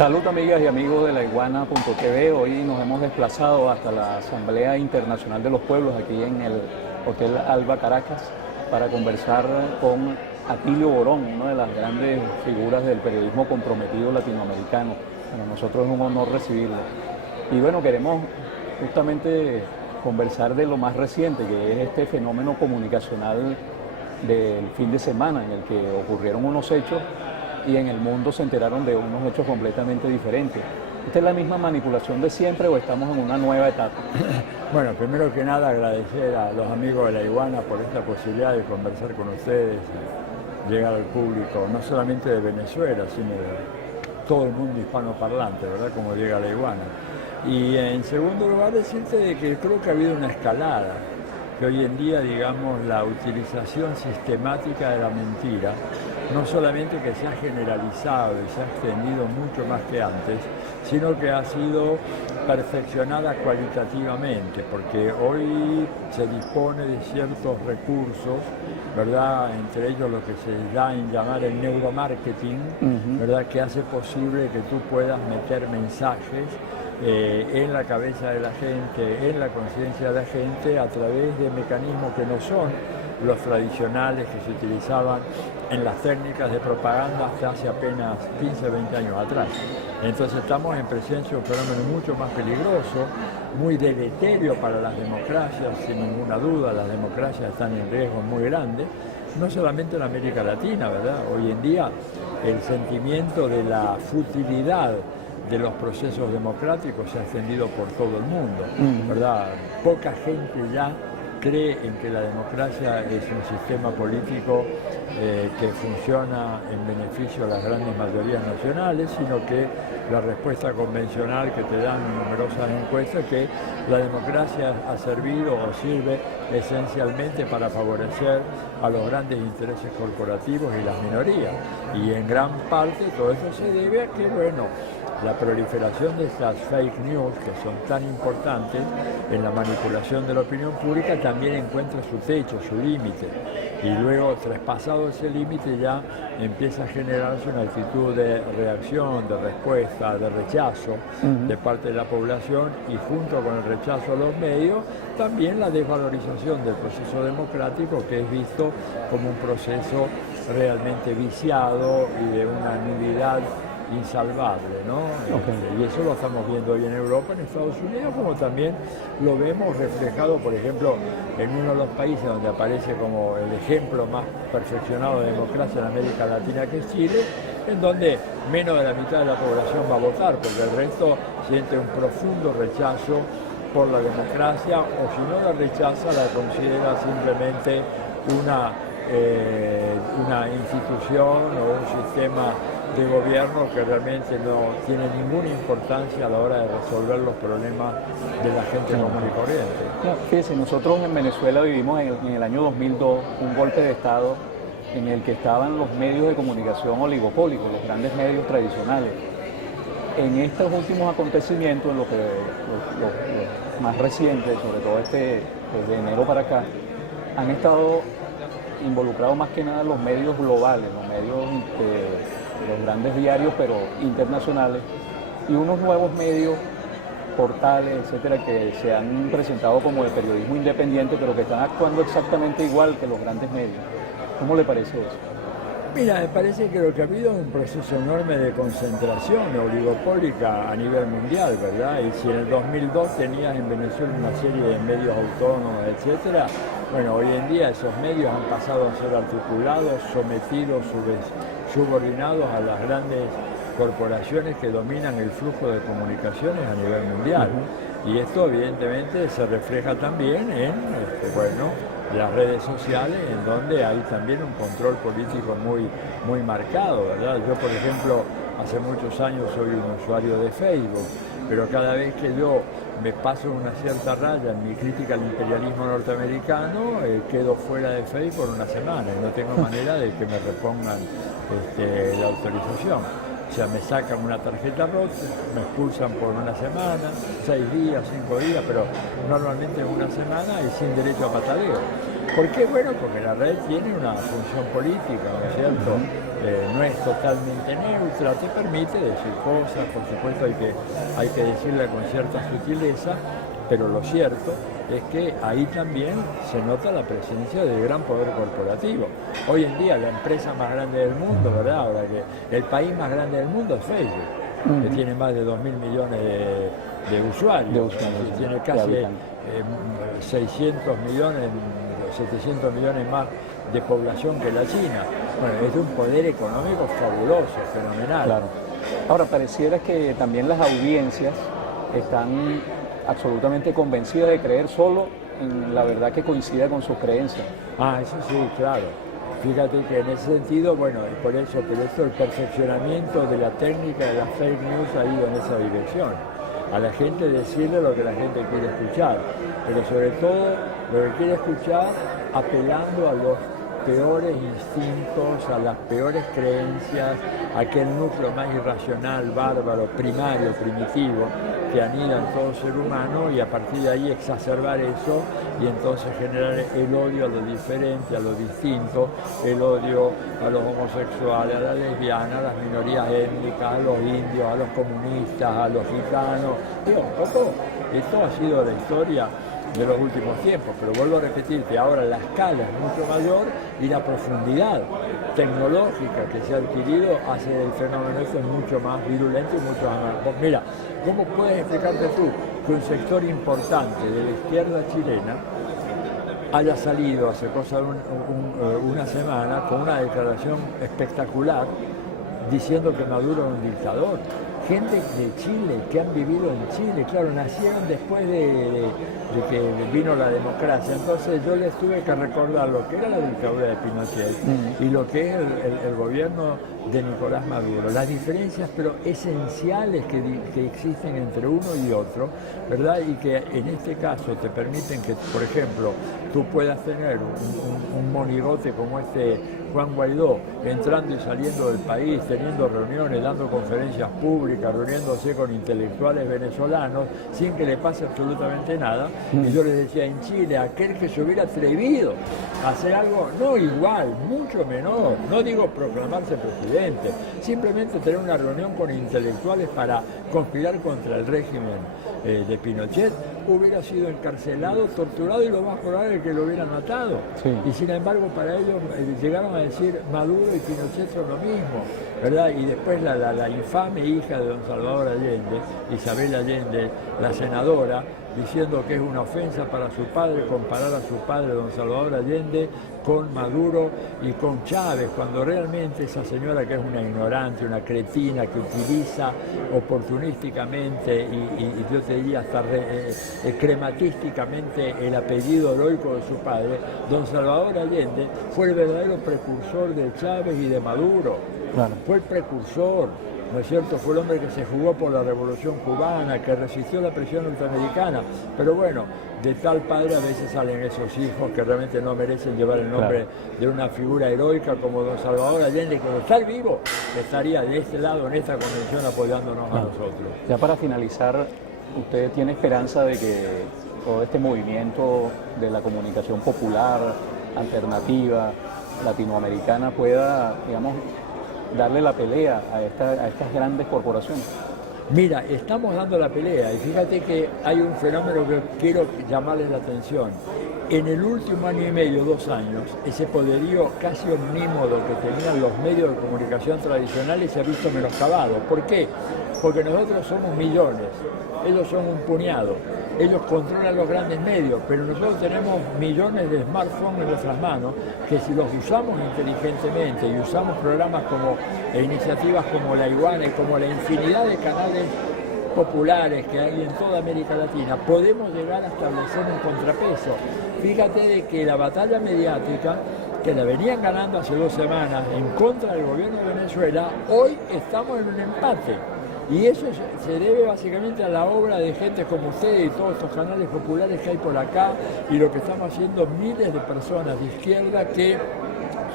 Salud amigas y amigos de la iguana.tv. Hoy nos hemos desplazado hasta la Asamblea Internacional de los Pueblos aquí en el Hotel Alba Caracas para conversar con Atilio Borón, una de las grandes figuras del periodismo comprometido latinoamericano. Para nosotros es un honor recibirlo. Y bueno, queremos justamente conversar de lo más reciente, que es este fenómeno comunicacional del fin de semana en el que ocurrieron unos hechos y en el mundo se enteraron de unos hechos completamente diferentes. ¿Esta es la misma manipulación de siempre o estamos en una nueva etapa? Bueno, primero que nada agradecer a los amigos de la Iguana por esta posibilidad de conversar con ustedes, llegar al público, no solamente de Venezuela, sino de todo el mundo hispanoparlante, ¿verdad? Como llega la Iguana. Y en segundo lugar decirte de que creo que ha habido una escalada, que hoy en día, digamos, la utilización sistemática de la mentira, no solamente que se ha generalizado y se ha extendido mucho más que antes, sino que ha sido perfeccionada cualitativamente, porque hoy se dispone de ciertos recursos, ¿verdad? Entre ellos lo que se da en llamar el neuromarketing, ¿verdad? Que hace posible que tú puedas meter mensajes en la cabeza de la gente, en la conciencia de la gente, a través de mecanismos que no son los tradicionales que se utilizaban en las técnicas de propaganda hasta hace apenas 15 o 20 años atrás. Entonces estamos en presencia de un fenómeno mucho más peligroso, muy deleterio para las democracias, sin ninguna duda. Las democracias están en riesgo muy grande, no solamente en América Latina, ¿verdad? Hoy en día el sentimiento de la futilidad de los procesos democráticos se ha extendido por todo el mundo, ¿verdad? Poca gente ya cree en que la democracia es un sistema político que funciona en beneficio de las grandes mayorías nacionales, sino que la respuesta convencional que te dan numerosas encuestas es que la democracia ha servido o sirve esencialmente para favorecer a los grandes intereses corporativos y las minorías. Y en gran parte todo eso se debe a que, bueno, la proliferación de estas fake news, que son tan importantes en la manipulación de la opinión pública, también encuentra su techo, su límite. Y luego, traspasado ese límite, ya empieza a generarse una actitud de reacción, de respuesta, de rechazo de parte de la población, y junto con el rechazo a los medios, también la desvalorización del proceso democrático, que es visto como un proceso realmente viciado y de una nulidad insalvable, ¿no? Y eso lo estamos viendo hoy en Europa, en Estados Unidos, como también lo vemos reflejado, por ejemplo, en uno de los países donde aparece como el ejemplo más perfeccionado de democracia en América Latina, que es Chile, en donde menos de la mitad de la población va a votar, porque el resto siente un profundo rechazo por la democracia, o si no la rechaza, la considera simplemente una institución o un sistema de gobierno que realmente no tiene ninguna importancia a la hora de resolver los problemas de la gente común y corriente. No, fíjese, nosotros en Venezuela vivimos en el año 2002 un golpe de Estado en el que estaban los medios de comunicación oligopólicos, los grandes medios tradicionales. En estos últimos acontecimientos, los más recientes, sobre todo desde enero para acá, han estado involucrados más que nada los medios globales, los medios los grandes diarios, pero internacionales, y unos nuevos medios, portales, etcétera, que se han presentado como de periodismo independiente, pero que están actuando exactamente igual que los grandes medios. ¿Cómo le parece eso? Mira, me parece que lo que ha habido es un proceso enorme de concentración oligopólica a nivel mundial, ¿verdad? Y si en el 2002 tenías en Venezuela una serie de medios autónomos, etcétera, bueno, hoy en día esos medios han pasado a ser articulados, sometidos, subordinados a las grandes corporaciones que dominan el flujo de comunicaciones a nivel mundial. Y esto evidentemente se refleja también en, las redes sociales, en donde hay también un control político muy marcado, ¿verdad? Yo, por ejemplo, hace muchos años soy un usuario de Facebook, pero cada vez que yo me paso una cierta raya en mi crítica al imperialismo norteamericano, quedo fuera de Facebook por una semana y no tengo manera de que me repongan la autorización. O sea, me sacan una tarjeta roja, me expulsan por una semana, 6 días, 5 días, pero normalmente una semana y sin derecho a patadeo. ¿Por qué? Bueno, porque la red tiene una función política, ¿no es cierto? No es totalmente neutra, te permite decir cosas, por supuesto hay que decirla con cierta sutileza, pero lo cierto es que ahí también se nota la presencia del gran poder corporativo. Hoy en día la empresa más grande del mundo, ¿verdad? Ahora que el país más grande del mundo es Facebook, que tiene más de 2.000 millones de usuarios, tiene casi 600 millones, 700 millones más de población que la China. Bueno, es un poder económico fabuloso, fenomenal. Claro. Ahora, pareciera que también las audiencias están absolutamente convencidas de creer solo en la verdad que coincida con sus creencias. Eso sí, claro. Fíjate que en ese sentido, bueno, por eso el perfeccionamiento de la técnica de las fake news ha ido en esa dirección. A la gente decirle lo que la gente quiere escuchar, pero sobre todo lo que quiere escuchar apelando a los peores instintos, a las peores creencias, a aquel núcleo más irracional, bárbaro, primario, primitivo, que anida en todo ser humano, y a partir de ahí exacerbar eso y entonces generar el odio a lo diferente, a lo distinto, el odio a los homosexuales, a las lesbianas, a las minorías étnicas, a los indios, a los comunistas, a los gitanos. Digo, esto ha sido la historia de los últimos tiempos, pero vuelvo a repetirte, ahora la escala es mucho mayor y la profundidad tecnológica que se ha adquirido hace el fenómeno este mucho más virulento y mucho más... Mira, ¿cómo puedes explicarte tú que un sector importante de la izquierda chilena haya salido hace cosa de una semana con una declaración espectacular diciendo que Maduro es un dictador? Gente de Chile, que han vivido en Chile, claro, nacieron después de que vino la democracia. Entonces yo les tuve que recordar lo que era la dictadura de Pinochet y lo que es el gobierno de Nicolás Maduro. Las diferencias, pero esenciales que existen entre uno y otro, ¿verdad? Y que en este caso te permiten que, por ejemplo, tú puedas tener un monigote como este Juan Guaidó, entrando y saliendo del país, teniendo reuniones, dando conferencias públicas, reuniéndose con intelectuales venezolanos, sin que le pase absolutamente nada. Y yo les decía, en Chile, aquel que se hubiera atrevido a hacer algo, no igual, mucho menor, no digo proclamarse presidente, simplemente tener una reunión con intelectuales para conspirar contra el régimen de Pinochet, hubiera sido encarcelado, torturado y lo más probable es que lo hubieran matado. Sí. Y sin embargo para ellos llegaron a decir Maduro y Pinochet son lo mismo, ¿verdad? Y después la infame hija de don Salvador Allende, Isabel Allende, la senadora, diciendo que es una ofensa para su padre comparar a su padre, don Salvador Allende, con Maduro y con Chávez, cuando realmente esa señora, que es una ignorante, una cretina, que utiliza oportunísticamente y yo te diría hasta crematísticamente el apellido heroico de su padre, don Salvador Allende fue el verdadero precursor de Chávez y de Maduro. Claro. Fue el precursor, ¿no es cierto? Fue el hombre que se jugó por la revolución cubana, que resistió la presión norteamericana. Pero bueno, de tal padre a veces salen esos hijos que realmente no merecen llevar el nombre de una figura heroica como don Salvador Allende, que de estar vivo estaría de este lado en esta convención apoyándonos a nosotros. Ya para finalizar, ¿usted tiene esperanza de que todo este movimiento de la comunicación popular, alternativa, latinoamericana pueda, digamos, darle la pelea a estas grandes corporaciones? Mira, estamos dando la pelea y fíjate que hay un fenómeno que quiero llamarles la atención. En el último año y medio, 2 años, ese poderío casi omnímodo que tenían los medios de comunicación tradicionales se ha visto menoscabado. ¿Por qué? Porque nosotros somos millones, ellos son un puñado, ellos controlan los grandes medios, pero nosotros tenemos millones de smartphones en nuestras manos que si los usamos inteligentemente y usamos programas como e iniciativas como La Iguana y como la infinidad de canales populares que hay en toda América Latina, podemos llegar a establecer un contrapeso. Fíjate de que la batalla mediática, que la venían ganando hace 2 semanas en contra del gobierno de Venezuela, hoy estamos en un empate. Y eso se debe básicamente a la obra de gente como ustedes y todos estos canales populares que hay por acá y lo que estamos haciendo miles de personas de izquierda que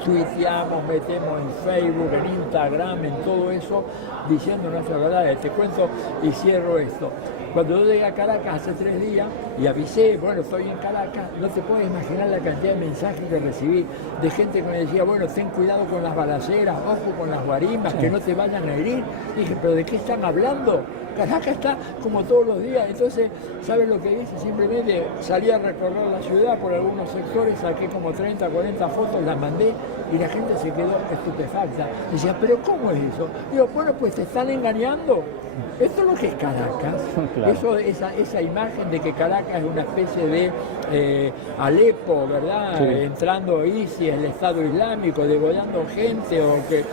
tuiteamos, metemos en Facebook, en Instagram, en todo eso, diciendo nuestras verdades. Te cuento y cierro esto. Cuando yo llegué a Caracas hace 3 días y avisé, bueno, estoy en Caracas, no te puedes imaginar la cantidad de mensajes que recibí de gente que me decía, bueno, ten cuidado con las balaceras, ojo con las guarimbas, que no te vayan a herir. Dije, ¿pero de qué están hablando? Caracas está como todos los días. Entonces, ¿sabes lo que hice? Simplemente salí a recorrer la ciudad por algunos sectores, saqué como 30, 40 fotos, las mandé y la gente se quedó estupefacta. Decía, ¿pero cómo es eso? Digo, bueno, pues te están engañando. Esto es lo que es Caracas. Claro. Eso, esa imagen de que Caracas es una especie de Alepo, ¿verdad? Sí. Entrando ISIS, el Estado Islámico, degollando gente o que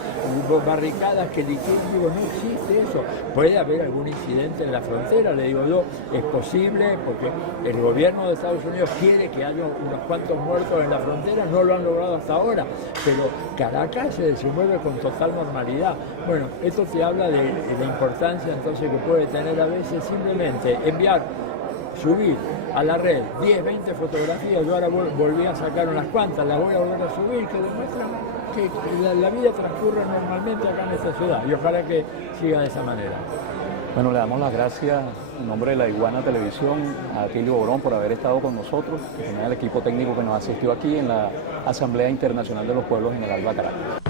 barricadas que digo, no existe eso. Puede haber algún incidente en la frontera, le digo yo, es posible porque el gobierno de Estados Unidos quiere que haya unos cuantos muertos en la frontera, no lo han logrado hasta ahora, pero Caracas se desenvuelve con total normalidad. Bueno, esto te habla de la importancia entonces que puede tener a veces simplemente enviar, subir a la red 10, 20 fotografías, yo ahora volví a sacar unas cuantas, las voy a volver a subir, que demuestran que la vida transcurre normalmente acá en esta ciudad y ojalá que siga de esa manera. Bueno, le damos las gracias en nombre de la Iguana Televisión a Atilio Borón por haber estado con nosotros y también al equipo técnico que nos asistió aquí en la Asamblea Internacional de los Pueblos en el Alba Caracas.